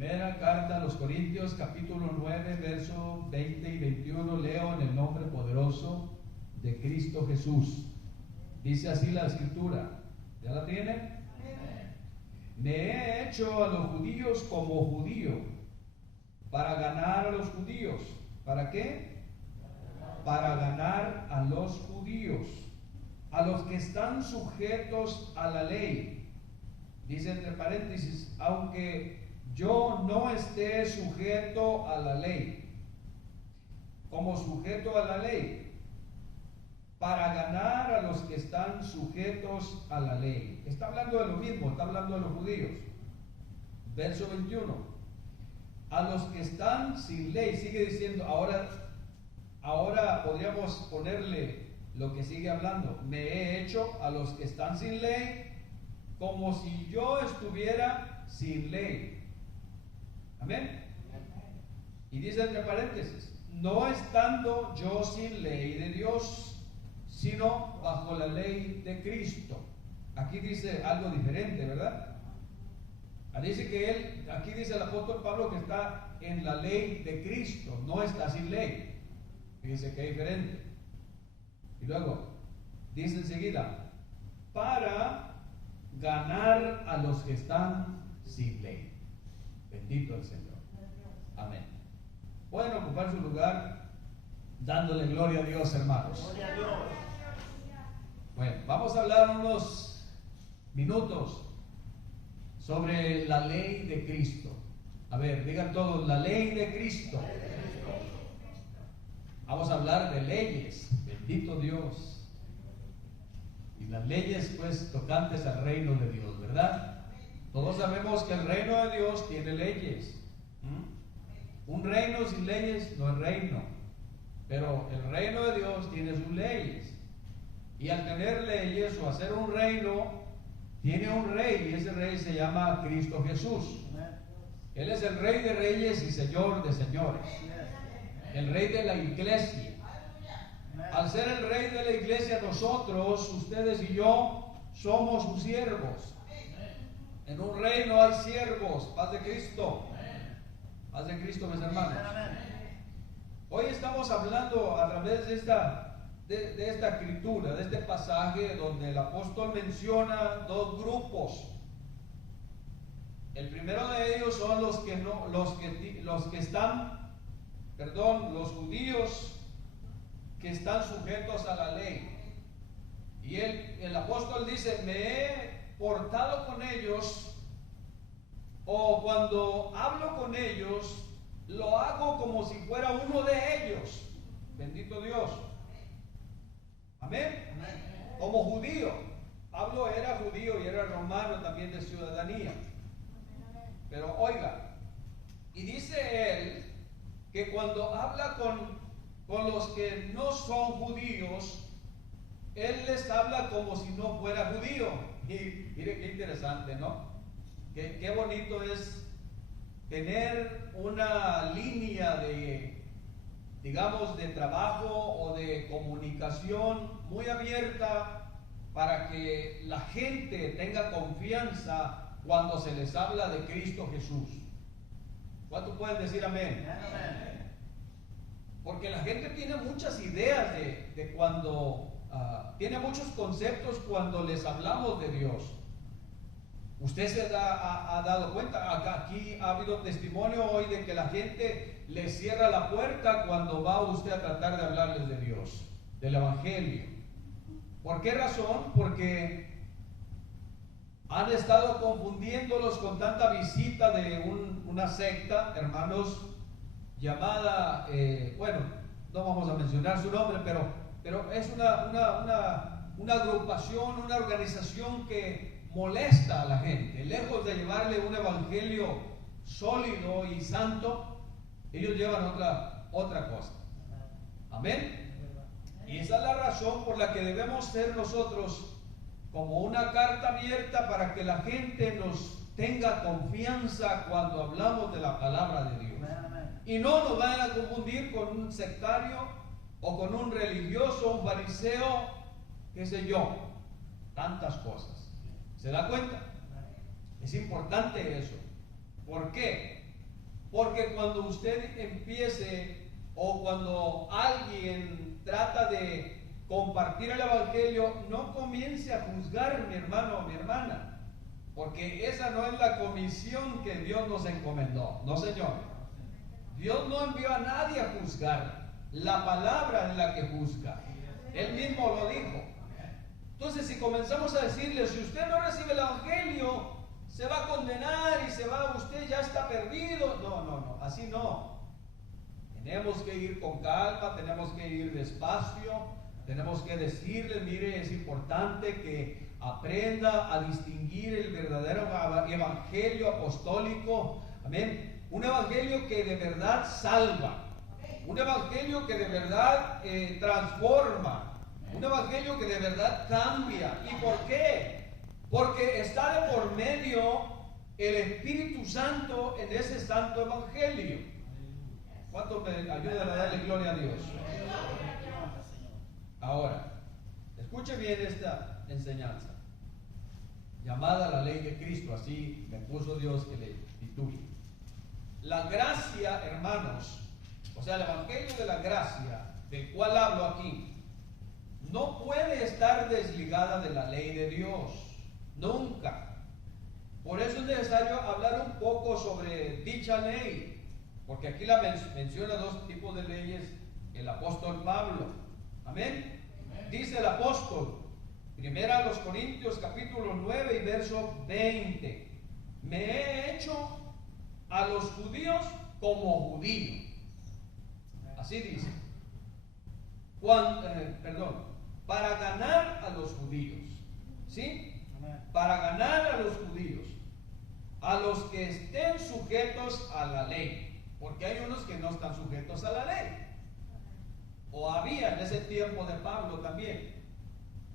Primera carta a los Corintios, capítulo 9, verso 20 y 21, leo en el nombre poderoso de Cristo Jesús. Dice así la escritura. ¿Ya la tiene? Me he hecho a los judíos como judío, para ganar a los judíos. ¿Para qué? Para ganar a los judíos, a los que están sujetos a la ley. Dice entre paréntesis, aunque yo no esté sujeto a la ley, como sujeto a la ley, para ganar a los que están sujetos a la ley. Está hablando de lo mismo, está hablando de los judíos. Verso 21. A los que están sin ley, sigue diciendo, ahora podríamos ponerle lo que sigue hablando. Me he hecho a los que están sin ley como si yo estuviera sin ley. Amén. Y dice entre paréntesis, no estando yo sin ley de Dios, sino bajo la ley de Cristo. Aquí dice algo diferente, ¿verdad? Dice que aquí dice el apóstol Pablo que está en la ley de Cristo, no está sin ley. Dice que es diferente. Y luego, dice enseguida, para ganar a los que están sin ley. Bendito el Señor. Amén. Pueden ocupar su lugar dándole gloria a Dios, hermanos. Gloria a Dios. Bueno, vamos a hablar unos minutos sobre la ley de Cristo. A ver, digan todos, la ley de Cristo. Vamos a hablar de leyes. Bendito Dios. Y las leyes, pues, tocantes al reino de Dios, ¿verdad? Todos sabemos que el reino de Dios tiene leyes. Un reino sin leyes no es reino. Pero el reino de Dios tiene sus leyes. Y al tener leyes o hacer un reino, tiene un rey. Y ese rey se llama Cristo Jesús. Él es el Rey de reyes y Señor de señores. El Rey de la iglesia. Al ser el Rey de la iglesia, nosotros, ustedes y yo, somos sus siervos. En un reino hay siervos. Paz de Cristo. Paz de Cristo, mis hermanos. Hoy estamos hablando a través de esta escritura, de este pasaje donde el apóstol menciona dos grupos. El primero de ellos son los judíos que están sujetos a la ley. Y el apóstol dice, me he portado con ellos, o cuando hablo con ellos, lo hago como si fuera uno de ellos. Bendito Dios. Amén. Como judío. Pablo era judío y era romano también de ciudadanía. Pero oiga, y dice él que cuando habla con los que no son judíos, él les habla como si no fuera judío. Y mire qué interesante, ¿no? Qué bonito es tener una línea de, digamos, de trabajo o de comunicación muy abierta para que la gente tenga confianza cuando se les habla de Cristo Jesús. ¿Cuántos pueden decir amén? Amén. Porque la gente tiene muchas ideas de cuando tiene muchos conceptos cuando les hablamos de Dios. Usted se ha dado cuenta, aquí ha habido testimonio hoy de que la gente le cierra la puerta cuando va usted a tratar de hablarles de Dios, del Evangelio. ¿Por qué razón? Porque han estado confundiéndolos con tanta visita de una secta, hermanos, llamada, no vamos a mencionar su nombre, pero es una agrupación, una organización que molesta a la gente. Lejos de llevarle un evangelio sólido y santo, ellos llevan otra cosa. Amén. Y esa es la razón por la que debemos ser nosotros como una carta abierta para que la gente nos tenga confianza cuando hablamos de la palabra de Dios. Y no nos vayan a confundir con un sectario o con un religioso, un fariseo, qué sé yo, tantas cosas. ¿Se da cuenta? Es importante eso. ¿Por qué? Porque cuando usted empiece o cuando alguien trata de compartir el Evangelio, no comience a juzgar, mi hermano o mi hermana, porque esa no es la comisión que Dios nos encomendó. No, Señor. Dios no envió a nadie a juzgar. La palabra es la que juzga. Él mismo lo dijo. Entonces, si comenzamos a decirle, si usted no recibe el Evangelio, se va a condenar y se va, usted ya está perdido. No, así no. Tenemos que ir con calma, tenemos que ir despacio, tenemos que decirle, mire, es importante que aprenda a distinguir el verdadero evangelio apostólico. Amén. Un evangelio que de verdad salva, un evangelio que de verdad transforma, un evangelio que de verdad cambia. ¿Y por qué? Porque está de por medio el Espíritu Santo en ese santo evangelio. ¿Cuántos me ayudan a darle gloria a Dios? Ahora, escuche bien esta enseñanza, llamada la ley de Cristo, así me puso Dios que le titule. La gracia, hermanos, o sea, el evangelio de la gracia, del cual hablo aquí, no puede estar desligada de la ley de Dios, nunca. Por eso es necesario hablar un poco sobre dicha ley, porque aquí la menciona dos tipos de leyes el apóstol Pablo. Amén. Dice el apóstol, primera a los Corintios capítulo 9 y verso 20: me he hecho a los judíos como judío. Así dice. Para ganar a los judíos. ¿Sí? Para ganar a los judíos, a los que estén sujetos a la ley, porque hay unos que no están sujetos a la ley, o había en ese tiempo de Pablo también.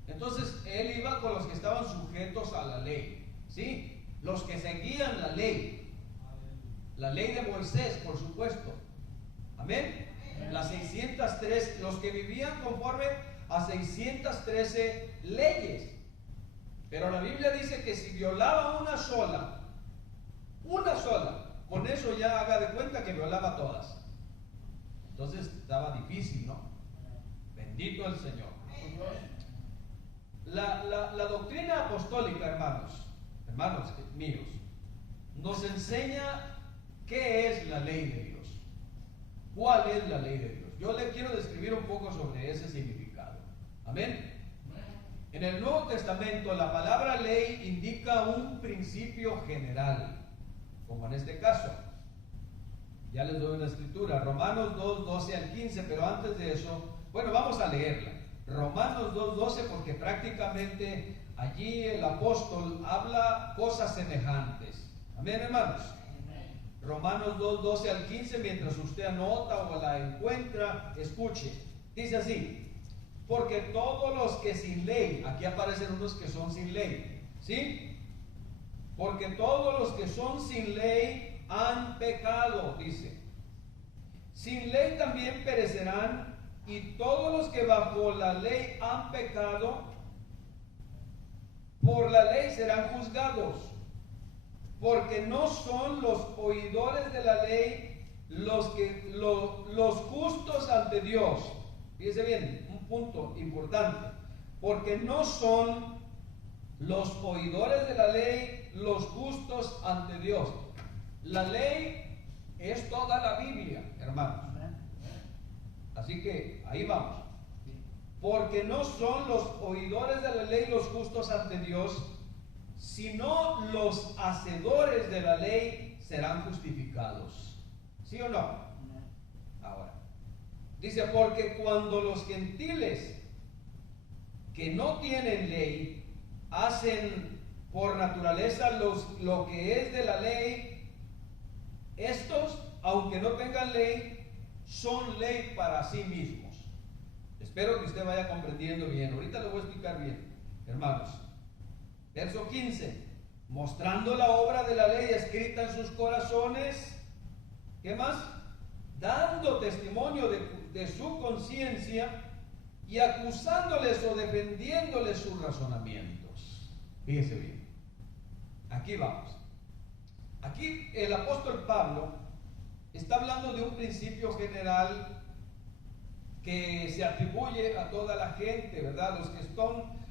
Entonces él iba con los que estaban sujetos a la ley, ¿sí? Los que seguían la ley de Moisés, por supuesto. Amén. Las 603, los que vivían conforme a 613 leyes. Pero la Biblia dice que si violaba una sola, con eso ya haga de cuenta que violaba todas. Entonces estaba difícil, ¿no? Bendito el Señor. La doctrina apostólica, hermanos míos, nos enseña qué es la ley de Dios. ¿Cuál es la ley de Dios? Yo le quiero describir un poco sobre ese significado. Amén. En el Nuevo Testamento la palabra ley indica un principio general, como en este caso. Ya les doy una escritura, Romanos 2, 12 al 15, pero antes de eso, bueno, vamos a leerla. Romanos 2, 12, porque prácticamente allí el apóstol habla cosas semejantes. Amén, hermanos. Romanos 2, 12 al 15, mientras usted anota o la encuentra, escuche. Dice así: porque todos los que sin ley, aquí aparecen unos que son sin ley, ¿sí? Porque todos los que son sin ley han pecado, dice. Sin ley también perecerán, y todos los que bajo la ley han pecado, por la ley serán juzgados. Porque no son los oidores de la ley los justos ante Dios. Fíjese bien, un punto importante. Porque no son los oidores de la ley los justos ante Dios. La ley es toda la Biblia, hermanos. Así que ahí vamos. Porque no son los oidores de la ley los justos ante Dios, sino los hacedores de la ley serán justificados. ¿Sí o no? Ahora, dice, porque cuando los gentiles que no tienen ley hacen por naturaleza lo que es de la ley, estos, aunque no tengan ley, son ley para sí mismos. Espero que usted vaya comprendiendo bien. Ahorita lo voy a explicar bien, hermanos. Verso 15, mostrando la obra de la ley escrita en sus corazones, ¿qué más? Dando testimonio de su conciencia y acusándoles o defendiéndoles sus razonamientos. Fíjese bien, aquí vamos. Aquí el apóstol Pablo está hablando de un principio general que se atribuye a toda la gente, ¿verdad?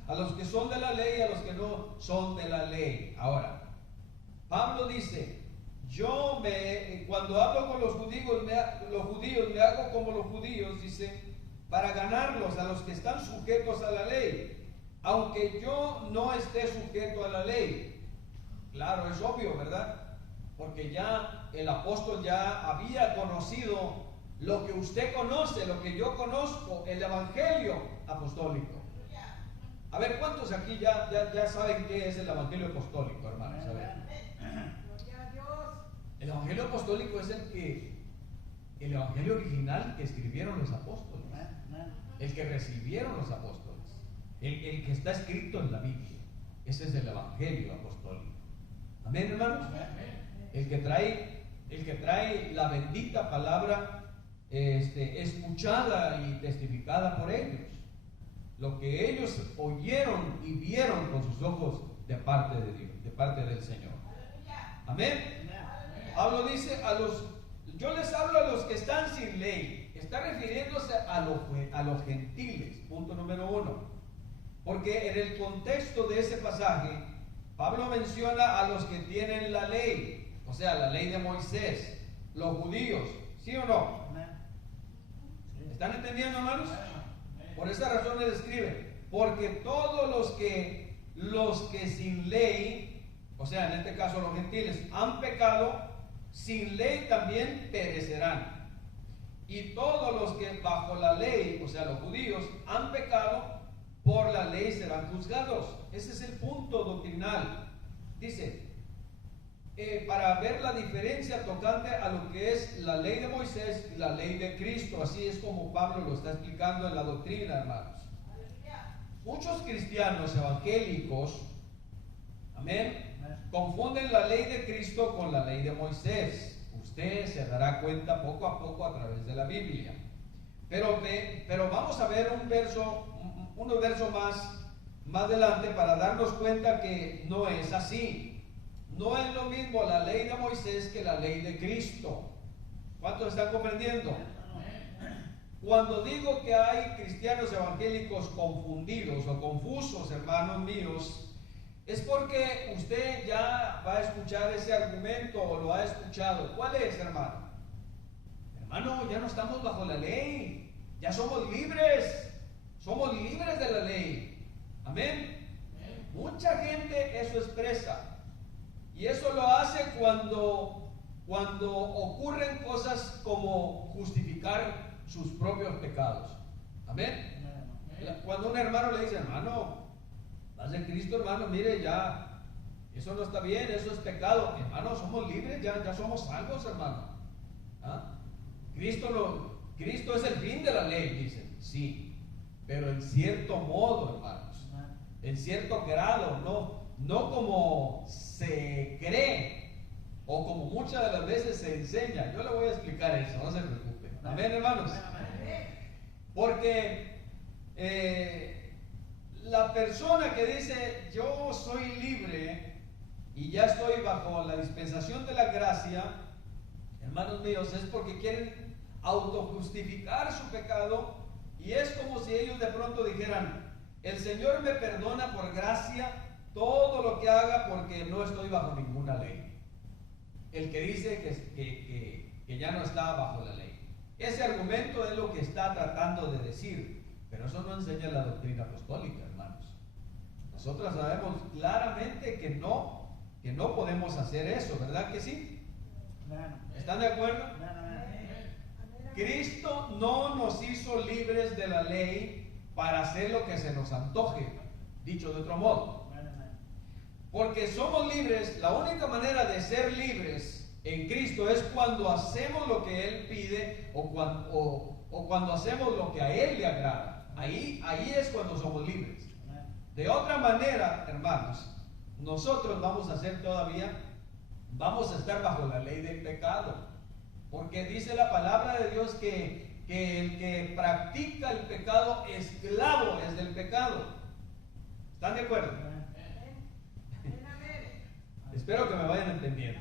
A los que son de la ley y a los que no son de la ley. Ahora, Pablo dice, cuando hablo con los judíos me hago como los judíos, dice, para ganarlos, a los que están sujetos a la ley, aunque yo no esté sujeto a la ley. Claro, es obvio, ¿verdad? Porque ya el apóstol ya había conocido lo que usted conoce, lo que yo conozco, el evangelio apostólico. A ver, ¿cuántos aquí ya saben qué es el evangelio apostólico, hermanos? A ver. El evangelio apostólico es el evangelio original que escribieron los apóstoles, el que recibieron los apóstoles, el que está escrito en la Biblia. Ese es el evangelio apostólico. Amén, hermanos. El que trae la bendita palabra escuchada y testificada por ellos, lo que ellos oyeron y vieron con sus ojos de parte de Dios, de parte del Señor. Amén. Pablo dice yo les hablo a los que están sin ley. Está refiriéndose a los gentiles, punto número 1. Porque en el contexto de ese pasaje, Pablo menciona a los que tienen la ley, o sea, la ley de Moisés, los judíos, ¿sí o no? ¿Están entendiendo, hermanos? Por esa razón les escribe, porque todos los que sin ley, o sea, en este caso los gentiles, han pecado, sin ley también perecerán. Y todos los que bajo la ley, o sea, los judíos, han pecado, por la ley serán juzgados. Ese es el punto doctrinal. Dice, para ver la diferencia tocante a lo que es la ley de Moisés y la ley de Cristo. Así es como Pablo lo está explicando en la doctrina, hermanos. Muchos cristianos evangélicos, amén, confunden la ley de Cristo con la ley de Moisés. Usted se dará cuenta poco a poco a través de la Biblia. Pero vamos a ver unos versos más adelante para darnos cuenta que no es así. No es lo mismo la ley de Moisés que la ley de Cristo. ¿Cuántos están comprendiendo? Cuando digo que hay cristianos evangélicos confundidos o confusos, hermanos míos, es porque usted ya va a escuchar ese argumento o lo ha escuchado. ¿Cuál es, hermano? Hermano, ya no estamos bajo la ley, ya somos libres de la ley. Amén. Mucha gente eso expresa. Y eso lo hace cuando ocurren cosas como justificar sus propios pecados. Amén. Cuando un hermano le dice, hermano, vas en Cristo, hermano, mire, ya, eso no está bien, eso es pecado. Hermano, somos libres, ya somos salvos, hermano. ¿Ah? Cristo es el fin de la ley, dicen. Sí, pero en cierto modo, hermanos, en cierto grado, no como se cree o como muchas de las veces se enseña. Yo le voy a explicar eso, no se preocupe. Amén, hermanos. Porque la persona que dice yo soy libre y ya estoy bajo la dispensación de la gracia, hermanos míos, es porque quieren autojustificar su pecado, y es como si ellos de pronto dijeran, el Señor me perdona por gracia todo lo que haga porque no estoy bajo ninguna ley. El que dice que ya no está bajo la ley. Ese argumento es lo que está tratando de decir, pero eso no enseña la doctrina apostólica, hermanos. Nosotros sabemos claramente que no podemos hacer eso, ¿verdad que sí? ¿Están de acuerdo? Cristo no nos hizo libres de la ley para hacer lo que se nos antoje, dicho de otro modo. Porque somos libres, la única manera de ser libres en Cristo es cuando hacemos lo que Él pide o cuando hacemos lo que a Él le agrada. Ahí es cuando somos libres. De otra manera, hermanos, nosotros vamos a estar bajo la ley del pecado. Porque dice la palabra de Dios que el que practica el pecado, esclavo es del pecado. ¿Están de acuerdo? Espero que me vayan entendiendo.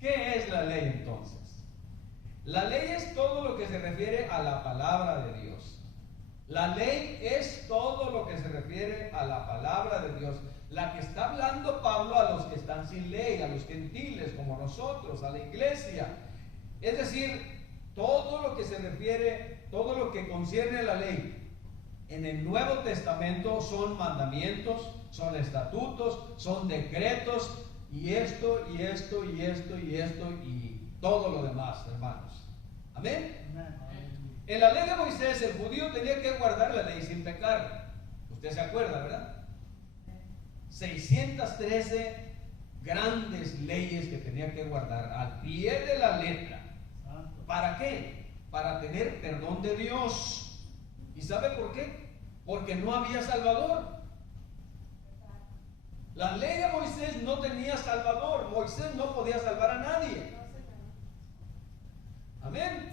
¿Qué es la ley entonces? La ley es todo lo que se refiere a la palabra de Dios. La ley es todo lo que se refiere a la palabra de Dios. La que está hablando Pablo a los que están sin ley, a los gentiles como nosotros, a la iglesia. Es decir, todo lo que se refiere, todo lo que concierne a la ley en el Nuevo Testamento son mandamientos, son estatutos, son decretos, y esto, y esto, y esto, y esto, y todo lo demás, hermanos. Amén. En la ley de Moisés, el judío tenía que guardar la ley sin pecar. Usted se acuerda, ¿verdad? 613 grandes leyes que tenía que guardar al pie de la letra. ¿Para qué? Para tener perdón de Dios. ¿Y sabe por qué? Porque no había Salvador. La ley de Moisés no tenía Salvador. Moisés no podía salvar a nadie. Amén.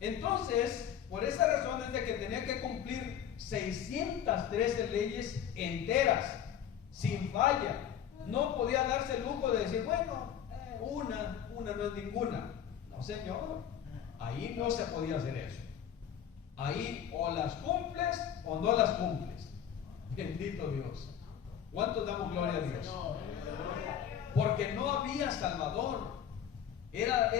Entonces, por esa razón es de que tenía que cumplir 613 leyes enteras, sin falla. No podía darse el lujo de decir, bueno, una no es ninguna. No, señor, ahí no se podía hacer eso. Ahí o las cumples o no las cumples. Bendito Dios. ¿Cuántos damos gloria a Dios? Porque no había Salvador. Era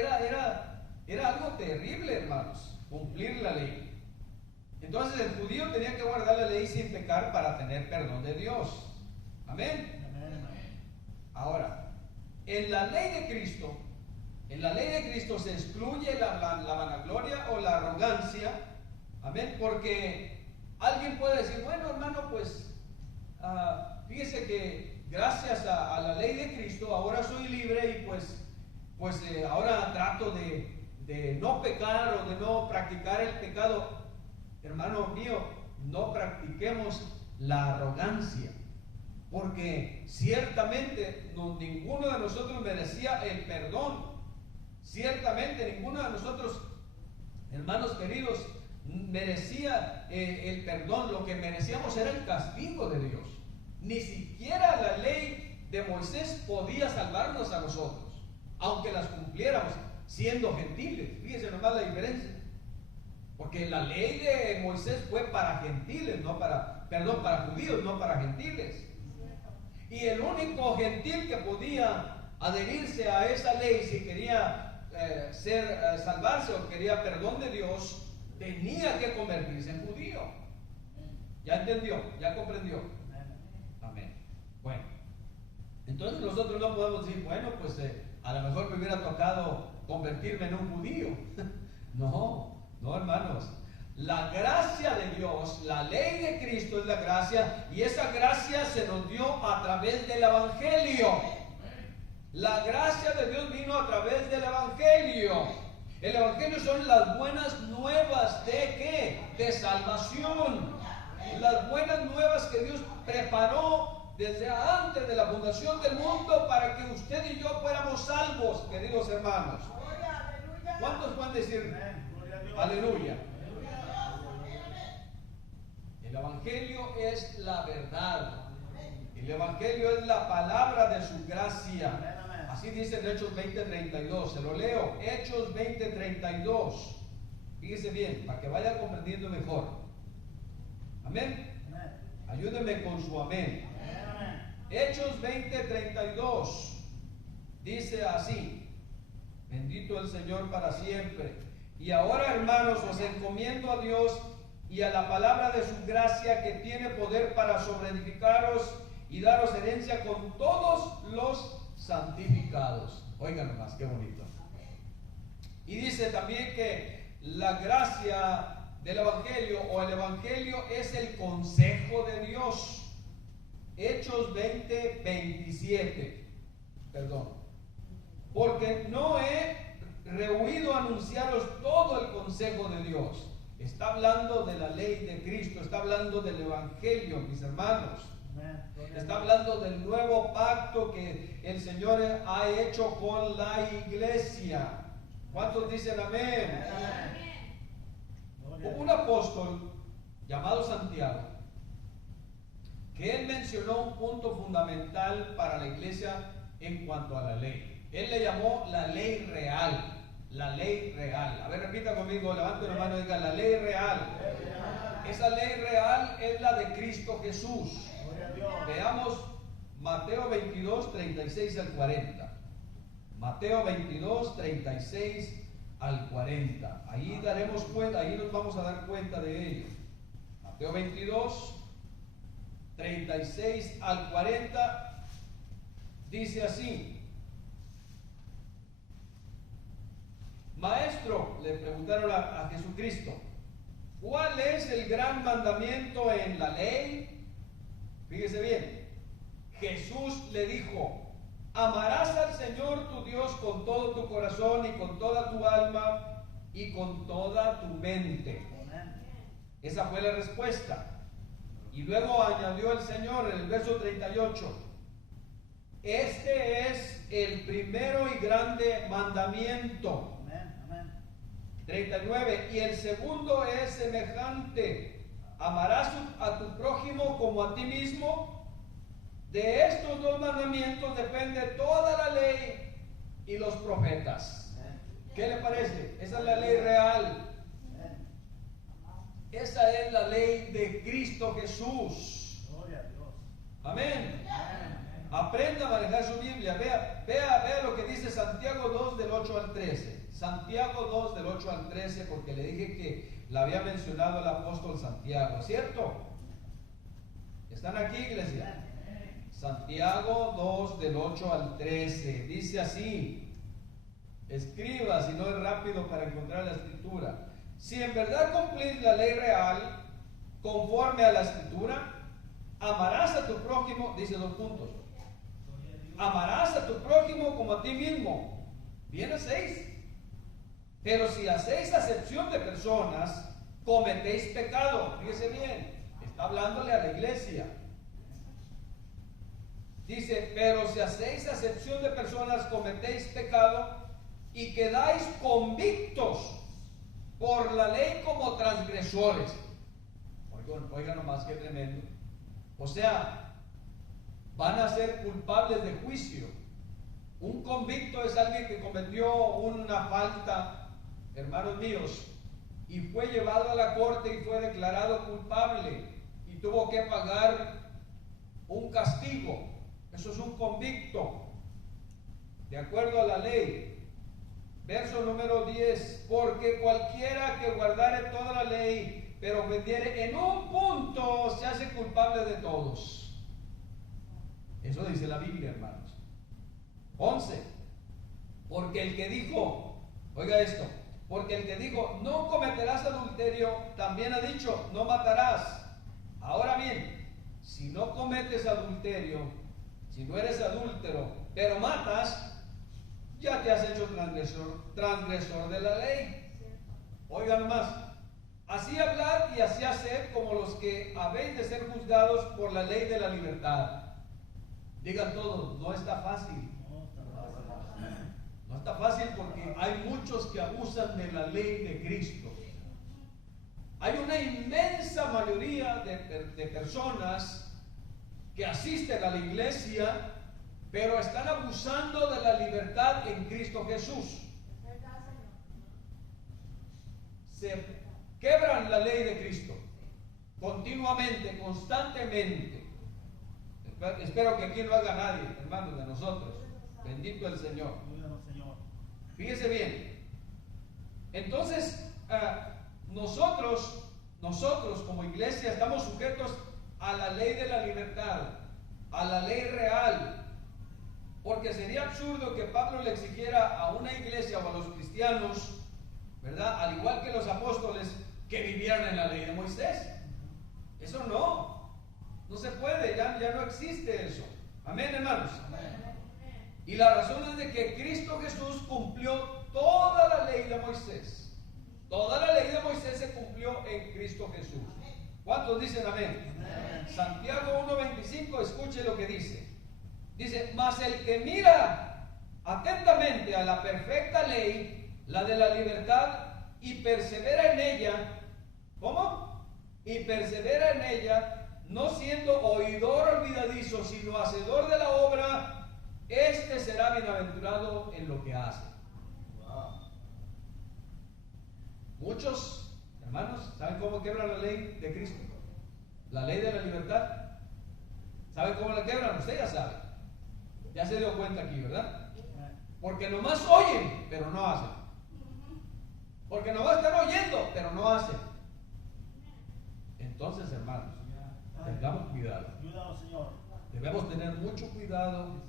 algo terrible, hermanos, cumplir la ley. Entonces el judío tenía que guardar la ley sin pecar para tener perdón de Dios. Amén. Ahora, en la ley de Cristo se excluye la vanagloria o la arrogancia. Amén. Porque alguien puede decir, bueno, hermano, pues fíjese que gracias a la ley de Cristo ahora soy libre y pues ahora trato de no pecar o de no practicar el pecado. Hermano mío, no practiquemos la arrogancia, porque ciertamente ninguno de nosotros merecía el perdón. Ciertamente ninguno de nosotros, hermanos queridos, merecía el perdón. Lo que merecíamos era el castigo de Dios. Ni siquiera la ley de Moisés podía salvarnos a nosotros, aunque las cumpliéramos siendo gentiles. Fíjense nomás la diferencia. Porque la ley de Moisés fue para gentiles, para judíos, no para gentiles. Y el único gentil que podía adherirse a esa ley, si quería salvarse o quería perdón de Dios, tenía que convertirse en judío. ¿Ya entendió? ¿Ya comprendió? Amén. Bueno, entonces nosotros no podemos decir, bueno, pues a lo mejor me hubiera tocado convertirme en un judío. No, hermanos. La gracia de Dios, la ley de Cristo es la gracia, y esa gracia se nos dio a través del Evangelio. La gracia de Dios vino a través del Evangelio. El Evangelio son las buenas nuevas ¿de qué? De salvación. Las buenas nuevas que Dios preparó desde antes de la fundación del mundo para que usted y yo fuéramos salvos, queridos hermanos. ¿Cuántos pueden decir aleluya? El Evangelio es la verdad. El Evangelio es la palabra de su gracia. Así dice en Hechos 20:32. Se lo leo. Hechos 20:32. Fíjese bien, para que vaya comprendiendo mejor. Amén. Ayúdeme con su amén. Hechos 20:32. Dice así: bendito el Señor para siempre. Y ahora, hermanos, os encomiendo a Dios y a la palabra de su gracia, que tiene poder para sobreedificaros y daros herencia con todos los santificados. Oigan nomás, qué bonito. Y dice también que la gracia del Evangelio o el Evangelio es el consejo de Dios. Hechos 20:27. Perdón. Porque no he rehuido anunciaros todo el consejo de Dios. Está hablando de la ley de Cristo, está hablando del Evangelio, mis hermanos. Está hablando del nuevo pacto que el Señor ha hecho con la iglesia. ¿Cuántos dicen amén? Hubo un apóstol llamado Santiago, que él mencionó un punto fundamental para la iglesia en cuanto a la ley. Él le llamó la ley real. La ley real. A ver, repita conmigo, levante la mano y diga la ley real. Esa ley real es la de Cristo Jesús. Veamos Mateo 22, 36 al 40. Mateo 22, 36 al 40. Ahí daremos cuenta, ahí nos vamos a dar cuenta de ello. Mateo 22, 36 al 40 dice así: Maestro, le preguntaron a Jesucristo, ¿cuál es el gran mandamiento en la ley? Fíjese bien, Jesús le dijo: amarás al Señor tu Dios con todo tu corazón y con toda tu alma y con toda tu mente. Esa fue la respuesta. Y luego añadió el Señor en el verso 38: este es el primero y grande mandamiento. 39, y el segundo es semejante: amarás a tu prójimo como a ti mismo. De estos dos mandamientos depende toda la ley y los profetas. ¿Qué le parece? Esa es la ley real. Esa es la ley de Cristo Jesús. Amén. Aprenda a manejar su Biblia. Vea lo que dice Santiago 2 del 8 al 13. Santiago 2 del 8 al 13, porque le dije que la había mencionado el apóstol Santiago, ¿cierto? ¿Están aquí, iglesia? Santiago 2 del 8 al 13. Dice así. Escriba si no es rápido para encontrar la escritura. Si en verdad cumplís la ley real conforme a la escritura, amarás a tu prójimo, dice 2 puntos. Amarás a tu prójimo como a ti mismo. Viene 6. Pero si hacéis acepción de personas, cometéis pecado. Fíjese bien, está hablándole a la iglesia. Dice, pero si hacéis acepción de personas, cometéis pecado y quedáis convictos por la ley como transgresores. Oigan nomás qué tremendo. O sea, van a ser culpables de juicio. Un convicto es alguien que cometió una falta, hermanos míos, y fue llevado a la corte y fue declarado culpable y tuvo que pagar un castigo. Eso es un convicto, de acuerdo a la ley. Verso número 10, porque cualquiera que guardare toda la ley, pero ofendiere en un punto, se hace culpable de todos. Eso dice la Biblia, hermanos. 11, porque el que dijo, oiga esto, porque el que dijo, no cometerás adulterio, también ha dicho, no matarás. Ahora bien, si no cometes adulterio, si no eres adúltero, pero matas, ya te has hecho transgresor de la ley. Oigan más, así hablad y así haced como los que habéis de ser juzgados por la ley de la libertad. Digan todos, no está fácil. No está fácil porque hay muchos que abusan de la ley de Cristo. Hay una inmensa mayoría de personas que asisten a la iglesia, pero están abusando de la libertad en Cristo Jesús. Se quebran la ley de Cristo continuamente, constantemente. Espero que aquí no haga nadie, hermanos, de nosotros. Bendito el Señor. Fíjese bien. Entonces, nosotros como iglesia estamos sujetos a la ley de la libertad, a la ley real. Porque sería absurdo que Pablo le exigiera a una iglesia o a los cristianos, ¿verdad?, al igual que los apóstoles, que vivieran en la ley de Moisés. Eso no se puede, ya no existe eso. Amén, hermanos. Amén. Y la razón es de que Cristo Jesús cumplió toda la ley de Moisés. Toda la ley de Moisés se cumplió en Cristo Jesús. ¿Cuántos dicen amén? Amén. Santiago 1:25, escuche lo que dice. Dice, mas el que mira atentamente a la perfecta ley, la de la libertad, y persevera en ella. ¿Cómo? Y persevera en ella, no siendo oidor olvidadizo, sino hacedor de la obra, este será bienaventurado en lo que hace. Wow. Muchos hermanos, ¿saben cómo quebra la ley de Cristo? La ley de la libertad. ¿Saben cómo la quebran? Usted ya sabe. Ya se dio cuenta aquí, ¿verdad? Porque nomás oyen, pero no hacen. Porque nomás están oyendo, pero no hacen. Entonces, hermanos, tengamos cuidado. Debemos tener mucho cuidado.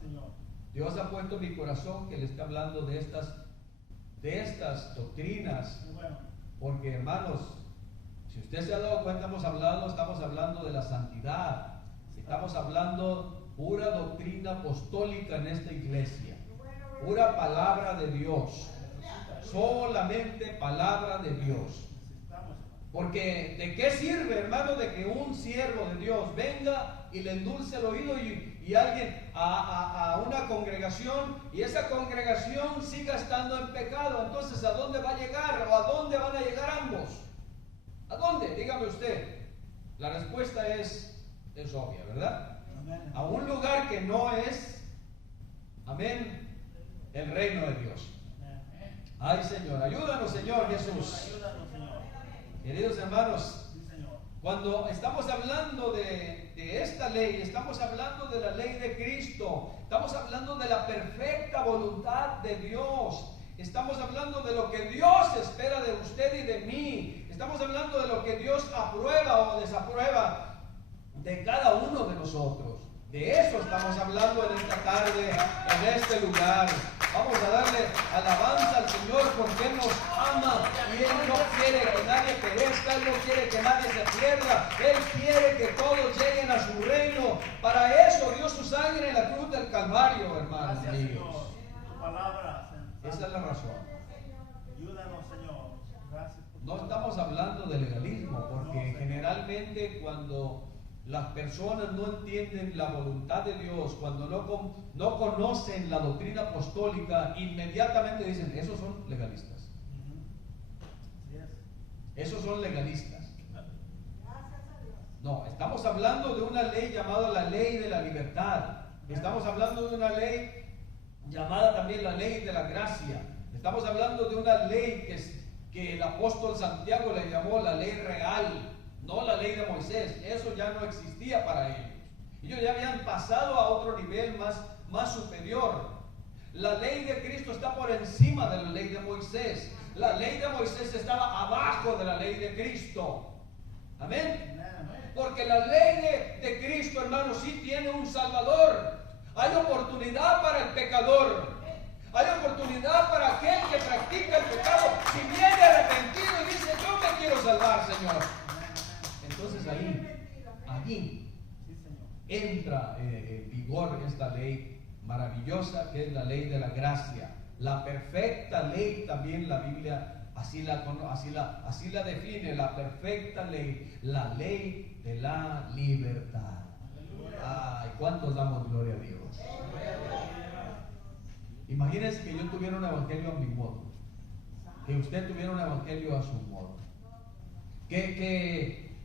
Dios ha puesto en mi corazón que le esté hablando de estas doctrinas. Porque, hermanos, si usted se ha dado cuenta, estamos hablando de la santidad. Estamos hablando pura doctrina apostólica en esta iglesia. Pura palabra de Dios. Solamente palabra de Dios. Porque ¿de qué sirve, hermano, de que un siervo de Dios venga y le endulce el oído y alguien a una congregación, y esa congregación siga estando en pecado? Entonces, ¿a dónde va a llegar? ¿O a dónde van a llegar ambos? ¿A dónde? Dígame usted. La respuesta es obvia, ¿verdad? A un lugar que no es, amén, el reino de Dios. Ay, Señor, ayúdanos, Señor Jesús. Queridos hermanos, cuando estamos hablando de esta ley, estamos hablando de la ley de Cristo, estamos hablando de la perfecta voluntad de Dios, estamos hablando de lo que Dios espera de usted y de mí, estamos hablando de lo que Dios aprueba o desaprueba de cada uno de nosotros. De eso estamos hablando en esta tarde, en este lugar. Vamos a darle alabanza al Señor porque Él nos ama y Él no quiere que nadie perezca, Él no quiere que nadie se pierda, Él quiere que todos lleguen a su reino. Para eso dio su sangre en la cruz del Calvario, hermanos míos. Esa es la razón. Ayúdanos, Señor. Gracias. No estamos hablando de legalismo, porque generalmente cuando las personas no entienden la voluntad de Dios, cuando no conocen la doctrina apostólica, inmediatamente dicen, esos son legalistas. Esos son legalistas. No, estamos hablando de una ley llamada la ley de la libertad. Estamos hablando de una ley llamada también la ley de la gracia. Estamos hablando de una ley que el apóstol Santiago le llamó la ley real. No la ley de Moisés, eso ya no existía para ellos. Ellos ya habían pasado a otro nivel más superior. La ley de Cristo está por encima de la ley de Moisés. La ley de Moisés estaba abajo de la ley de Cristo. Amén. Porque la ley de Cristo, hermanos, sí tiene un Salvador. Hay oportunidad para el pecador. Hay oportunidad para aquel que practica el pecado. Si viene arrepentido y dice, yo me quiero salvar, Señor. Entonces allí entra en vigor esta ley maravillosa que es la ley de la gracia. La perfecta ley también la Biblia así la define, la perfecta ley, la ley de la libertad. Ay, ¿cuántos damos gloria a Dios? Imagínense que yo tuviera un evangelio a mi modo, que usted tuviera un evangelio a su modo.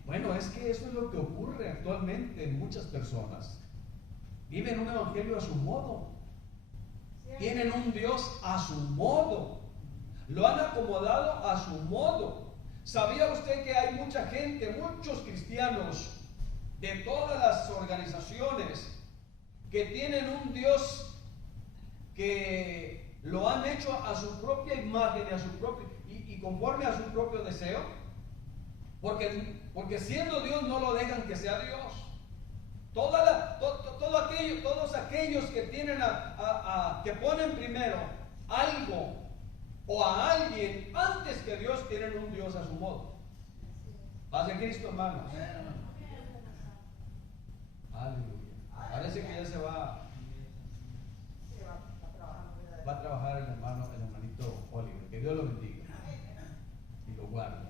Bueno, es que eso es lo que ocurre actualmente en muchas personas. Viven un evangelio a su modo. Tienen un Dios a su modo. Lo han acomodado a su modo. ¿Sabía usted que hay mucha gente, muchos cristianos de todas las organizaciones que tienen un Dios que lo han hecho a su propia imagen y conforme a su propio deseo? Porque siendo Dios no lo dejan que sea Dios. Todos aquellos que tienen que ponen primero algo o a alguien antes que Dios, tienen un Dios a su modo. Paz de Cristo, hermanos. Aleluya. Parece que ya se va a trabajar el hermanito Oliver. Que Dios lo bendiga y lo guarde.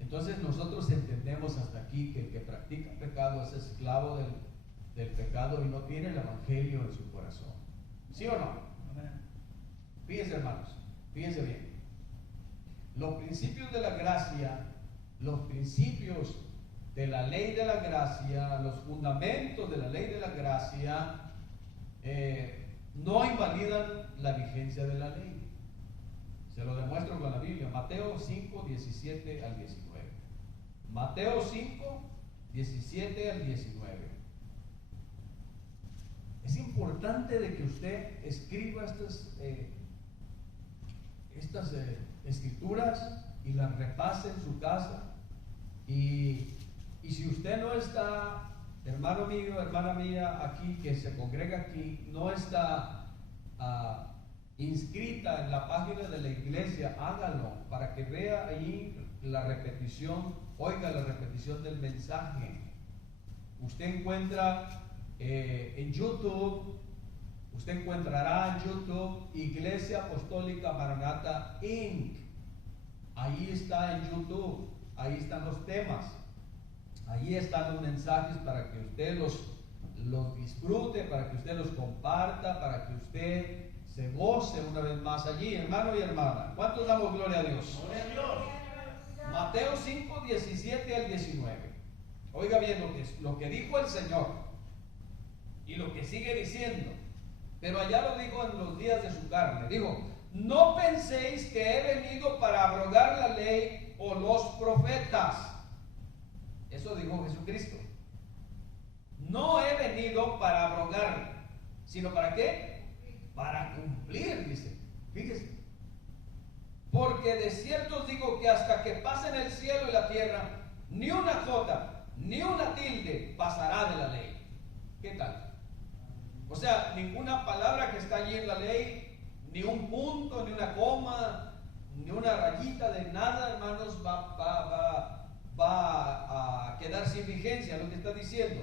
Entonces nosotros entendemos hasta aquí que el que practica pecado es esclavo del pecado y no tiene el evangelio en su corazón. ¿Sí o no? Fíjense, hermanos, fíjense bien. Los principios de la gracia, los principios de la ley de la gracia, los fundamentos de la ley de la gracia, no invalidan la vigencia de la ley. Se lo demuestro con la Biblia. Mateo 5, 17 al 19. Mateo 5, 17 al 19. Es importante de que usted escriba estas escrituras y las repase en su casa. Y si usted no está, hermano mío, hermana mía, aquí, que se congrega aquí, no está inscrita en la página de la iglesia, hágalo para que vea ahí la repetición, oiga la repetición del mensaje. Usted encuentra en YouTube, usted encontrará en YouTube Iglesia Apostólica Maranatha Inc. Ahí está en YouTube, ahí están los temas, ahí están los mensajes para que usted los disfrute, para que usted los comparta, para que usted se goce una vez más allí, hermano y hermana. ¿Cuántos damos gloria a Dios? Gloria a Dios. Mateo 5, 17 al 19. Oiga bien lo que dijo el Señor y lo que sigue diciendo. Pero allá lo dijo en los días de su carne. Dijo: no penséis que he venido para abrogar la ley o los profetas. Eso dijo Jesucristo. No he venido para abrogar, sino ¿para qué? Para cumplir, dice. Fíjese. Porque de cierto os digo que hasta que pasen el cielo y la tierra, ni una jota, ni una tilde pasará de la ley. ¿Qué tal? O sea, ninguna palabra que está allí en la ley, ni un punto, ni una coma, ni una rayita de nada, hermanos, va a quedar sin vigencia lo que está diciendo.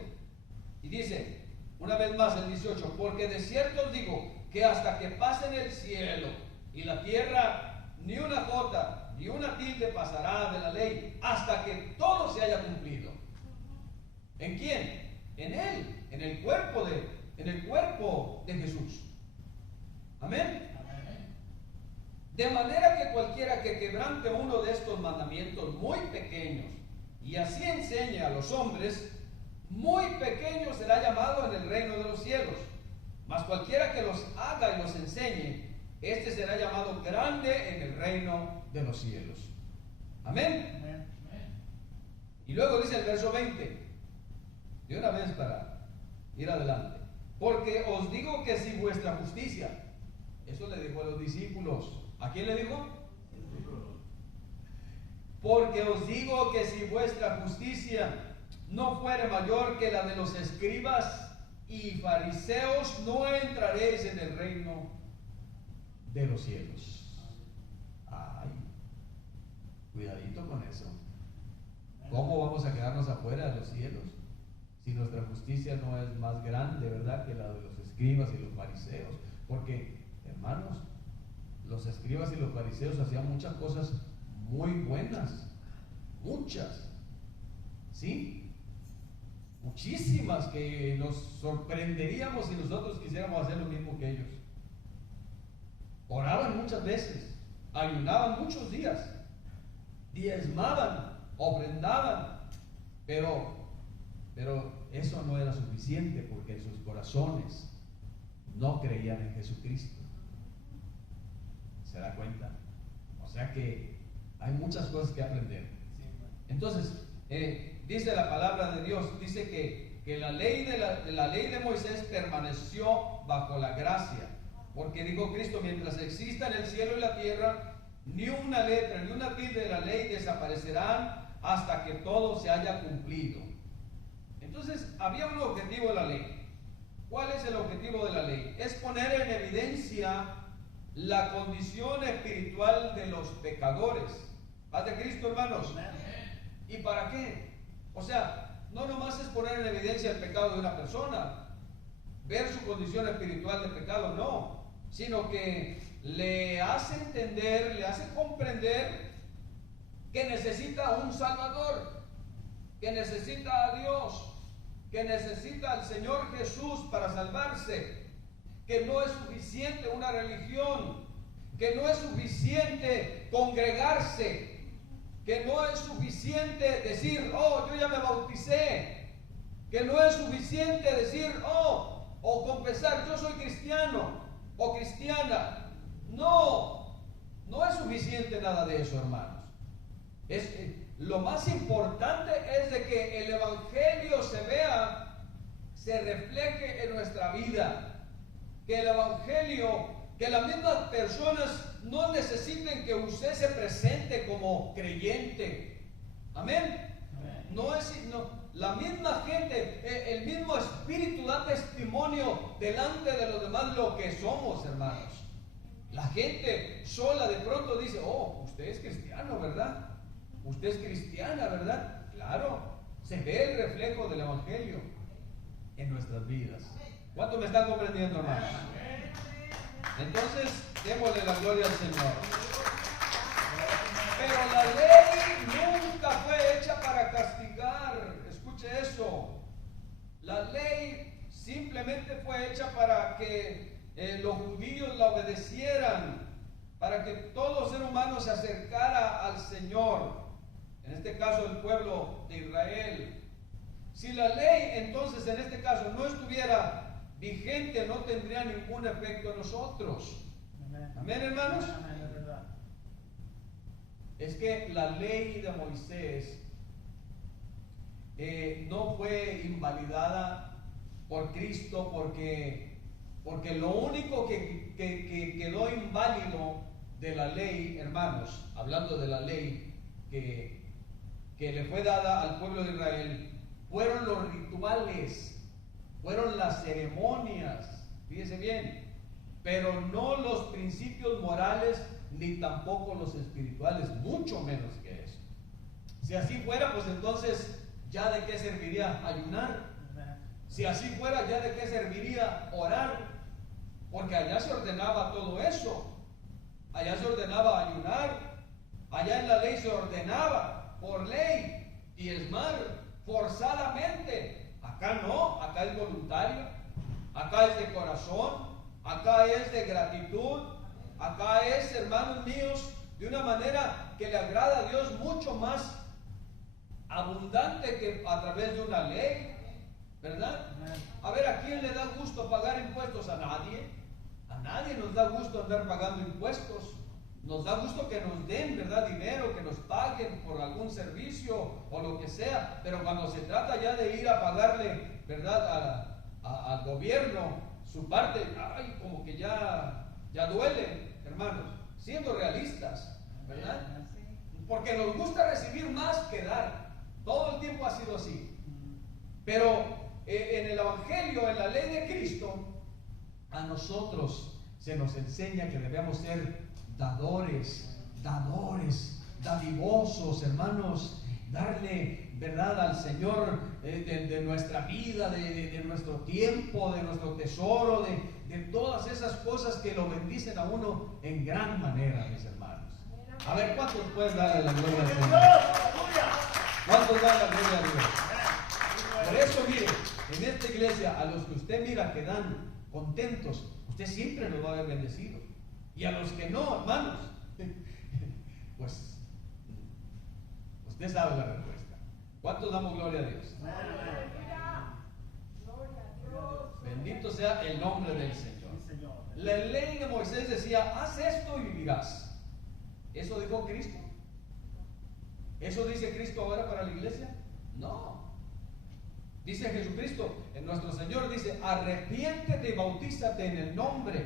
Y dice, una vez más el 18, porque de cierto os digo que hasta que pasen el cielo y la tierra, ni una jota, ni una tilde pasará de la ley, hasta que todo se haya cumplido. ¿En quién? En Él, en el cuerpo de Jesús. Amén. De manera que cualquiera que quebrante uno de estos mandamientos muy pequeños y así enseñe a los hombres, muy pequeño será llamado en el reino de los cielos. Mas cualquiera que los haga y los enseñe, este será llamado grande en el reino de los cielos. Amén. Amén. Y luego dice el verso 20, de una vez para ir adelante. Porque os digo que si vuestra justicia, eso le dijo a los discípulos. ¿A quién le dijo? Porque os digo que si vuestra justicia no fuere mayor que la de los escribas y fariseos, no entraréis en el reino de los cielos. Ay, cuidadito con eso. ¿Cómo vamos a quedarnos afuera de los cielos si nuestra justicia no es más grande, verdad, que la de los escribas y los fariseos? Porque, hermanos, los escribas y los fariseos hacían muchas cosas muy buenas, muchas, ¿sí? Muchísimas que nos sorprenderíamos si nosotros quisiéramos hacer lo mismo que ellos. Oraban muchas veces, ayunaban muchos días, diezmaban, ofrendaban, pero eso no era suficiente porque en sus corazones no creían en Jesucristo. ¿Se da cuenta? O sea que hay muchas cosas que aprender. Entonces, dice la palabra de Dios, dice que la ley la ley de Moisés permaneció bajo la gracia, porque dijo Cristo, mientras existan el cielo y la tierra, ni una letra, ni una tilde de la ley desaparecerán hasta que todo se haya cumplido. Entonces, había un objetivo de la ley. ¿Cuál es el objetivo de la ley? Es poner en evidencia la condición espiritual de los pecadores. ¿Paz de Cristo, hermanos? ¿Y para qué? O sea, no nomás es poner en evidencia el pecado de una persona, ver su condición espiritual de pecado, no, sino que le hace entender, le hace comprender que necesita un Salvador, que necesita a Dios, que necesita al Señor Jesús para salvarse, que no es suficiente una religión, que no es suficiente congregarse, que no es suficiente decir, oh, yo ya me bauticé, que no es suficiente decir, oh, o confesar, yo soy cristiano o cristiana. No, No es suficiente nada de eso, hermanos. Lo más importante es de que el Evangelio se vea, se refleje en nuestra vida. Que el Evangelio, que las mismas personas no necesiten que usted se presente como creyente. Amén. La misma gente, el mismo Espíritu da testimonio delante de los demás lo que somos, hermanos. La gente sola de pronto dice: oh, usted es cristiano, ¿verdad? Usted es cristiana, ¿verdad? Claro, se ve el reflejo del Evangelio en nuestras vidas. ¿Cuántos me están comprendiendo, hermanos? Entonces, démosle la gloria al Señor. Pero la ley nunca fue hecha para castigar. Escuche eso. La ley simplemente fue hecha para que los judíos la obedecieran, para que todo ser humano se acercara al Señor. En este caso, el pueblo de Israel. Si la ley, entonces, en este caso, no estuviera vigente, no tendría ningún efecto en nosotros. Amén, hermanos. Es que la ley de Moisés no fue invalidada por Cristo, porque lo único que quedó inválido de la ley, hermanos, hablando de la ley que le fue dada al pueblo de Israel, fueron los rituales, fueron las ceremonias, fíjese bien, pero no los principios morales ni tampoco los espirituales, mucho menos que eso. Si así fuera, pues entonces ya de qué serviría ayunar. Si así fuera, ya de qué serviría orar, porque allá se ordenaba todo eso. Allá se ordenaba ayunar, allá en la ley se ordenaba por ley diezmar forzadamente. Acá no, acá es voluntario, acá es de corazón, acá es de gratitud, acá es, hermanos míos, de una manera que le agrada a Dios mucho más abundante que a través de una ley, ¿verdad? A ver, ¿a quién le da gusto pagar impuestos? A nadie. A nadie nos da gusto andar pagando impuestos. Nos da gusto que nos den, ¿verdad?, dinero, que nos paguen por algún servicio o lo que sea, pero cuando se trata ya de ir a pagarle, ¿verdad?, al gobierno su parte, ay, como que ya duele, hermanos, siendo realistas, ¿verdad? Porque nos gusta recibir más que dar. Todo el tiempo ha sido así. Pero en el Evangelio, en la ley de Cristo, a nosotros se nos enseña que debemos ser dadores, dadivosos, hermanos, darle, ¿verdad?, al Señor de nuestra vida, de nuestro tiempo, de nuestro tesoro, de todas esas cosas que lo bendicen a uno en gran manera, mis hermanos. A ver, ¿cuántos pueden darle la gloria al Señor? ¿Cuántos dan la gloria a Dios? Por eso, mire, en esta iglesia, a los que usted mira que dan contentos, usted siempre los va a ver bendecido. Y a los que no, hermanos, pues usted sabe la respuesta. ¿Cuántos damos gloria a Dios? Bendito sea el nombre del Señor. La ley de Moisés decía: haz esto y vivirás. ¿Eso dijo Cristo? ¿Eso dice Cristo ahora para la iglesia? No. Dice Jesucristo, en nuestro Señor, dice: arrepiéntete y bautízate en el nombre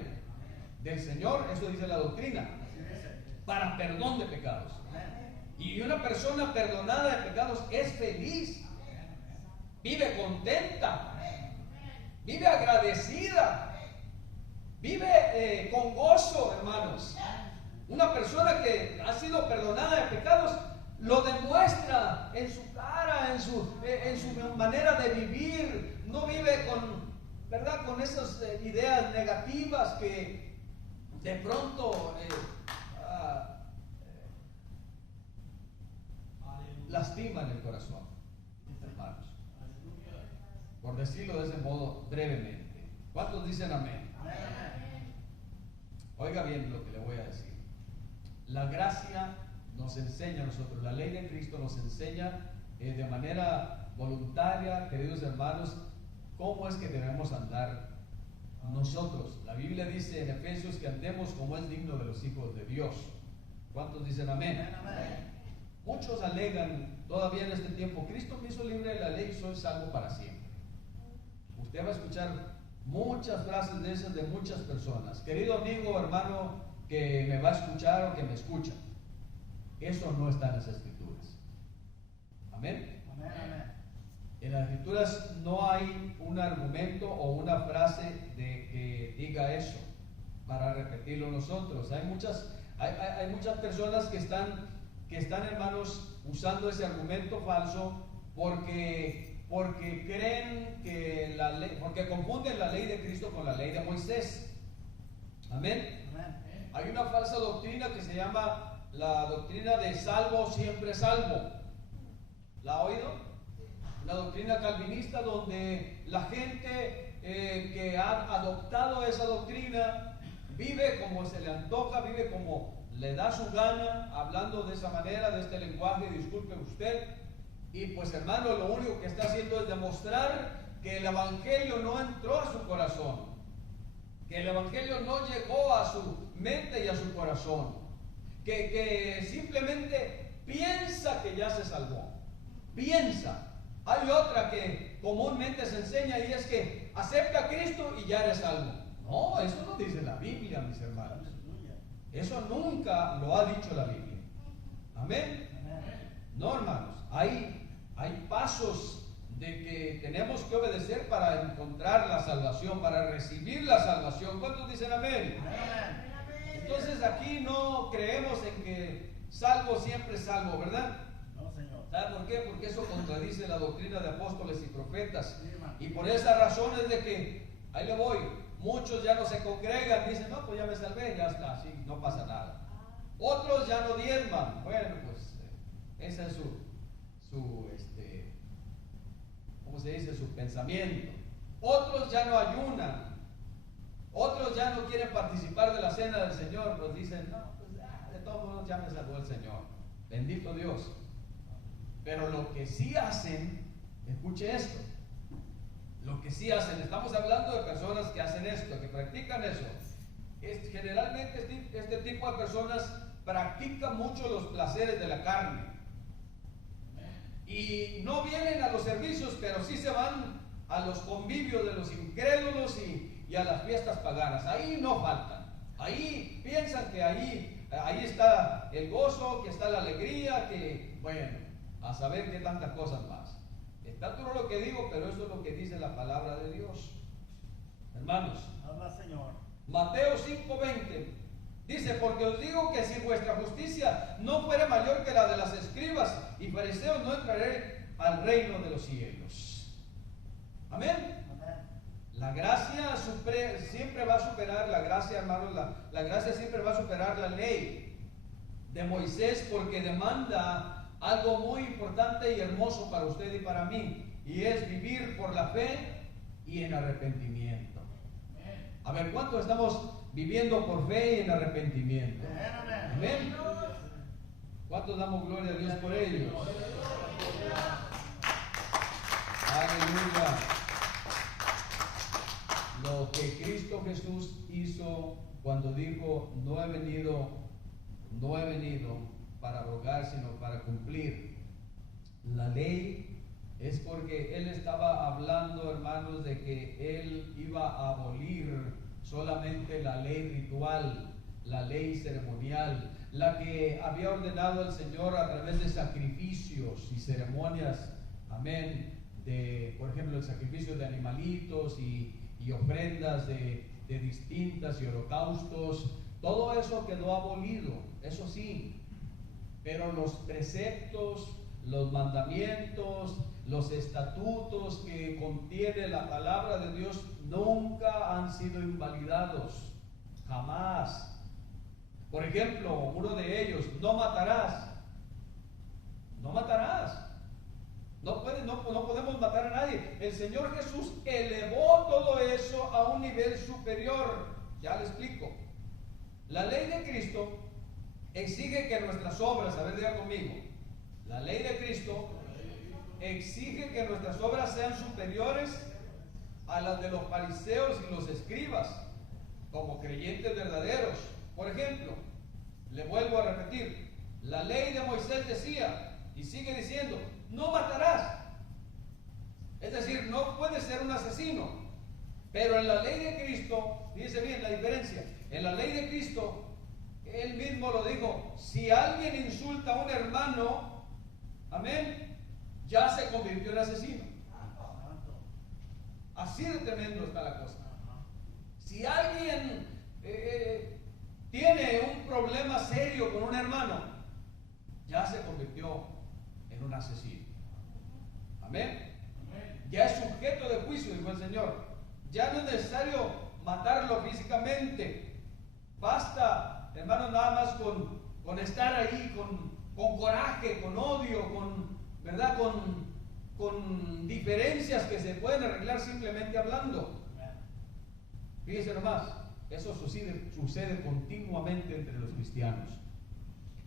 del Señor. Eso dice la doctrina, para perdón de pecados. Y una persona perdonada de pecados es feliz, vive contenta, vive agradecida, vive con gozo, hermanos. Una persona que ha sido perdonada de pecados lo demuestra en su cara, en su manera de vivir. No vive con, ¿verdad?, con esas ideas negativas que de pronto lastiman el corazón, hermanos. Por decirlo de ese modo brevemente. ¿Cuántos dicen amén? Oiga bien lo que le voy a decir. La gracia nos enseña a nosotros, la ley de Cristo nos enseña de manera voluntaria, queridos hermanos, cómo es que debemos andar nosotros. La Biblia dice en Efesios que andemos como es digno de los hijos de Dios. ¿Cuántos dicen amén? Amén. Muchos alegan todavía en este tiempo, Cristo me hizo libre de la ley y soy salvo para siempre. Usted va a escuchar muchas frases de esas de muchas personas. Querido amigo, hermano, que me va a escuchar o que me escucha, eso no está en las Escrituras. Amén. Amén, amén. En las Escrituras no hay un argumento o una frase de que diga eso para repetirlo nosotros. Hay muchas personas que están, hermanos, usando ese argumento falso porque creen que la ley, porque confunden la ley de Cristo con la ley de Moisés. Amén. Amén. Hay una falsa doctrina que se llama la doctrina de salvo siempre salvo. ¿La ha oído? Una doctrina calvinista donde la gente que ha adoptado esa doctrina vive como se le antoja, vive como le da su gana, hablando de esa manera, de este lenguaje, disculpe usted. Y pues hermano, lo único que está haciendo es demostrar que el Evangelio no entró a su corazón, que el Evangelio no llegó a su mente y a su corazón, que simplemente piensa que ya se salvó, piensa. Hay otra que comúnmente se enseña y es que acepta a Cristo y ya eres salvo. No, eso no dice la Biblia, mis hermanos. Eso nunca lo ha dicho la Biblia. Amén. No, hermanos, hay pasos de que tenemos que obedecer para encontrar la salvación, para recibir la salvación. ¿Cuántos dicen amén? Amén. Entonces aquí no creemos en que salvo siempre salvo, ¿verdad? No, Señor. ¿Sabe por qué? Porque eso contradice la doctrina de apóstoles y profetas. Sí, hermano. Y por esa razón es de que, ahí le voy, muchos ya no se congregan, dicen, no, pues ya me salvé, ya está, así, no pasa nada. Otros ya no diezman. Bueno, pues ese es ¿cómo se dice? Su pensamiento. Otros ya no ayunan. Otros ya no quieren participar de la cena del Señor. Pues dicen, no, pues de todos modos ya me salvó el Señor. Bendito Dios. Pero lo que sí hacen, escuche esto, lo que sí hacen, estamos hablando de personas que hacen esto, que practican eso. Generalmente este tipo de personas practican mucho los placeres de la carne. Y no vienen a los servicios, pero sí se van a los convivios de los incrédulos y a las fiestas paganas. Ahí no faltan. Ahí piensan que ahí está el gozo, que está la alegría, que, bueno, a saber qué tantas cosas más. Está duro lo que digo, pero eso es lo que dice la palabra de Dios. Hermanos, Habla, Señor. Mateo 5:20 dice, porque os digo que si vuestra justicia no fuera mayor que la de las escribas y fariseos, no entraré al reino de los cielos. Amén. Amén. La gracia siempre va a superar, la gracia, hermanos, la gracia siempre va a superar la ley de Moisés, porque demanda algo muy importante y hermoso para usted y para mí, y es vivir por la fe y en arrepentimiento. A ver, ¿cuánto estamos viviendo por fe y en arrepentimiento? Amén. Amén. ¿Cuántos damos gloria a Dios por ellos? Aleluya. Lo que Cristo Jesús hizo cuando dijo, no he venido para abrogar, sino para cumplir la ley, es porque Él estaba hablando, hermanos, de que Él iba a abolir solamente la ley ritual, la ley ceremonial, la que había ordenado el Señor a través de sacrificios y ceremonias, amén, por ejemplo, el sacrificio de animalitos y ofrendas de distintas y holocaustos. Todo eso quedó abolido, eso sí, pero los preceptos, los mandamientos, los estatutos que contiene la palabra de Dios nunca han sido invalidados, jamás. Por ejemplo, uno de ellos, no matarás. No matarás. No podemos matar a nadie. El Señor Jesús elevó todo eso a un nivel superior. Ya le explico. La ley de Cristo exige que nuestras obras, a ver, diga conmigo, la ley de Cristo exige que nuestras obras sean superiores a las de los fariseos y los escribas, como creyentes verdaderos. Por ejemplo, Le vuelvo a repetir, la ley de Moisés decía, y sigue diciendo, no matarás. Es decir, no puedes ser un asesino. Pero en la ley de Cristo, fíjese bien la diferencia, en la ley de Cristo, Él mismo lo dijo, si alguien insulta a un hermano, amén, ya se convirtió en asesino. Así de tremendo está la cosa. Si alguien tiene un problema serio con un hermano, ya se convirtió en un asesino. Amén. Ya es sujeto de juicio, dijo el Señor. Ya no es necesario matarlo físicamente. Basta, hermanos, nada más con estar ahí, con coraje, con odio, ¿verdad? Con diferencias que se pueden arreglar simplemente hablando. Fíjense nomás, eso sucede continuamente entre los cristianos.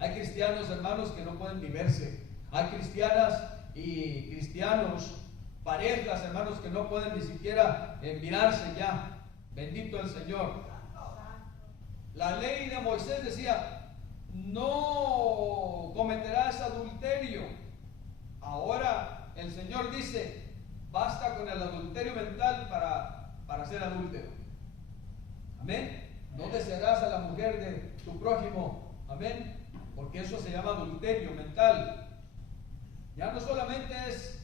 Hay cristianos, hermanos, que no pueden ni verse. Hay cristianas y cristianos, parejas, hermanos, que no pueden ni siquiera mirarse ya. Bendito el Señor. La ley de Moisés decía, no cometerás adulterio. Ahora el Señor dice, basta con el adulterio mental para ser adúltero. Amén. No desearás a la mujer de tu prójimo. Amén. Porque eso se llama adulterio mental. Ya no solamente es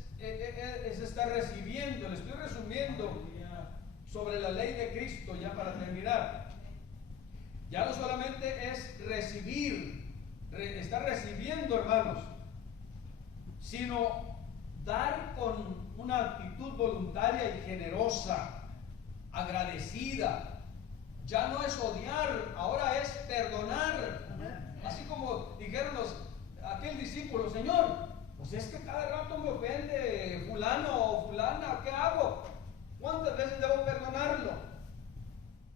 estar recibiendo, le estoy resumiendo sobre la ley de Cristo ya para terminar. Ya no solamente es recibir, estar recibiendo, hermanos, sino dar con una actitud voluntaria y generosa, agradecida. Ya no es odiar, ahora es perdonar. Así como dijeron aquel discípulo, Señor, pues es que cada rato me ofende fulano o fulana, ¿qué hago? ¿Cuántas veces debo perdonarlo?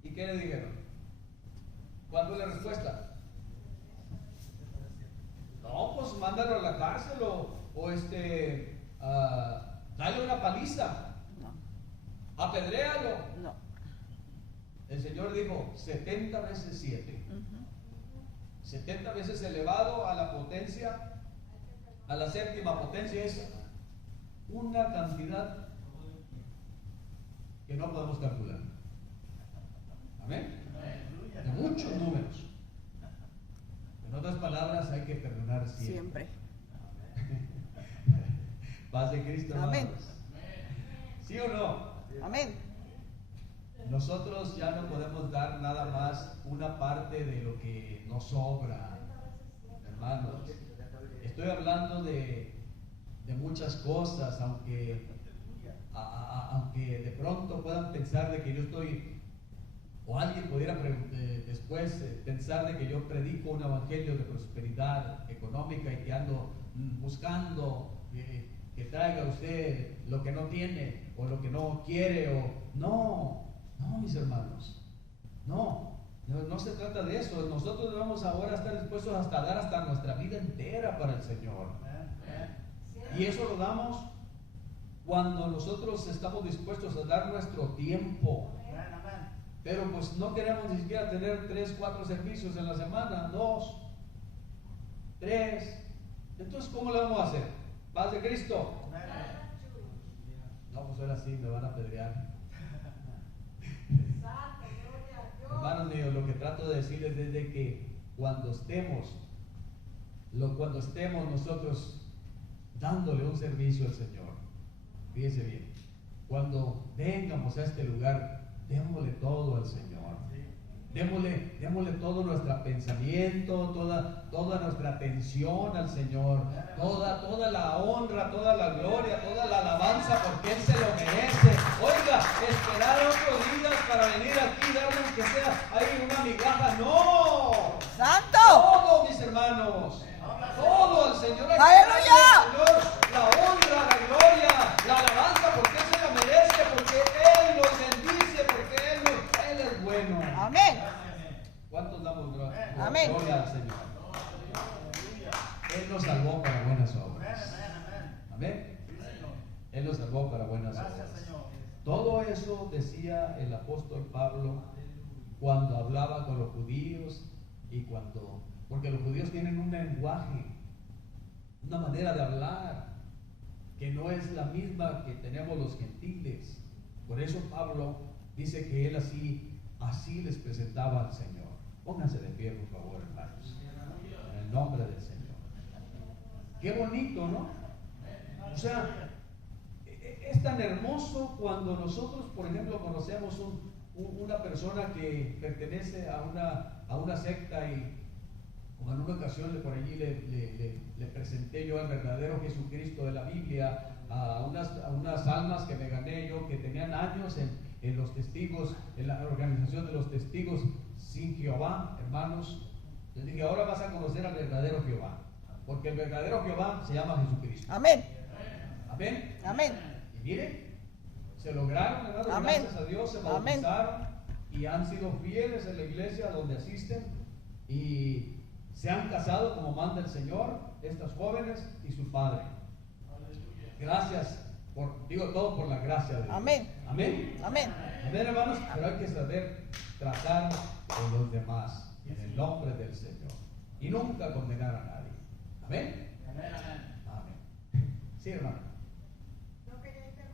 ¿Y qué le dijeron? ¿Cuál fue la respuesta? No, pues mándalo a la cárcel o dale una paliza. No. Apedréalo. No. El Señor dijo 70 veces 7. 70 veces elevado a la potencia, a la séptima potencia, es una cantidad que no podemos calcular. Amén. De muchos números. En otras palabras, hay que perdonar siempre. Paz de Cristo, hermanos. Amén. ¿Sí o no? Amén. Nosotros ya no podemos dar nada más una parte de lo que nos sobra, hermanos. Estoy hablando de muchas cosas, aunque de pronto puedan pensar de que yo estoy, o alguien pudiera después pensar de que yo predico un evangelio de prosperidad económica y que ando buscando que traiga usted lo que no tiene o lo que no quiere o no, mis hermanos, no se trata de eso. Nosotros debemos ahora estar dispuestos hasta dar hasta nuestra vida entera para el Señor. Y eso lo damos cuando nosotros estamos dispuestos a dar nuestro tiempo. Pero pues no queremos ni siquiera tener 3, 4 servicios en la semana, 2, 3. Entonces, ¿cómo le vamos a hacer? ¿Paz de Cristo? No, pues ahora sí me van a apedrear. Hermanos míos, lo que trato de decirles es de que cuando estemos nosotros dándole un servicio al Señor, fíjese bien, cuando vengamos a este lugar, démosle todo al Señor. Démosle todo nuestro pensamiento, toda nuestra atención al Señor, toda la honra, toda la gloria, toda la alabanza, porque Él se lo merece. Oiga, esperar 8 días para venir aquí y darle aunque sea ahí una migaja, no. ¡Santo! Todo, mis hermanos, todo al Señor. ¡Aleluya! Señor, la honra, la gloria, la alabanza, porque Él se la merece, porque Él nos bendice, porque Él es bueno. Amén. ¿Cuántos damos Amén. gloria al Señor? Él nos salvó para buenas obras. Amén. Él nos salvó para buenas obras. Todo eso decía el apóstol Pablo cuando hablaba con los judíos Y porque los judíos tienen un lenguaje, una manera de hablar, que no es la misma que tenemos los gentiles. Por eso Pablo dice que él así les presentaba al Señor. Pónganse de pie, por favor, hermanos, en el nombre del Señor. Qué bonito, ¿no? O sea, es tan hermoso cuando nosotros, por ejemplo, conocemos una persona que pertenece a una secta, y como en una ocasión por allí le presenté yo al verdadero Jesucristo de la Biblia a unas almas que me gané yo, que tenían años en los testigos, en la organización de los testigos sin Jehová, hermanos. Les dije, ahora vas a conocer al verdadero Jehová, porque el verdadero Jehová se llama Jesucristo. Amén. Amén. Amén. Y miren, se lograron, hermanos, Amén. gracias a Dios, se bautizaron y han sido fieles en la iglesia donde asisten y se han casado como manda el Señor, estas jóvenes y su padre. Gracias, todo por la gracia de Dios. Amén. Amén. Amén. Amén, hermanos, pero hay que saber tratar con los demás en el nombre del Señor y nunca condenar a nadie. Amén. Amén. Sí, hermano.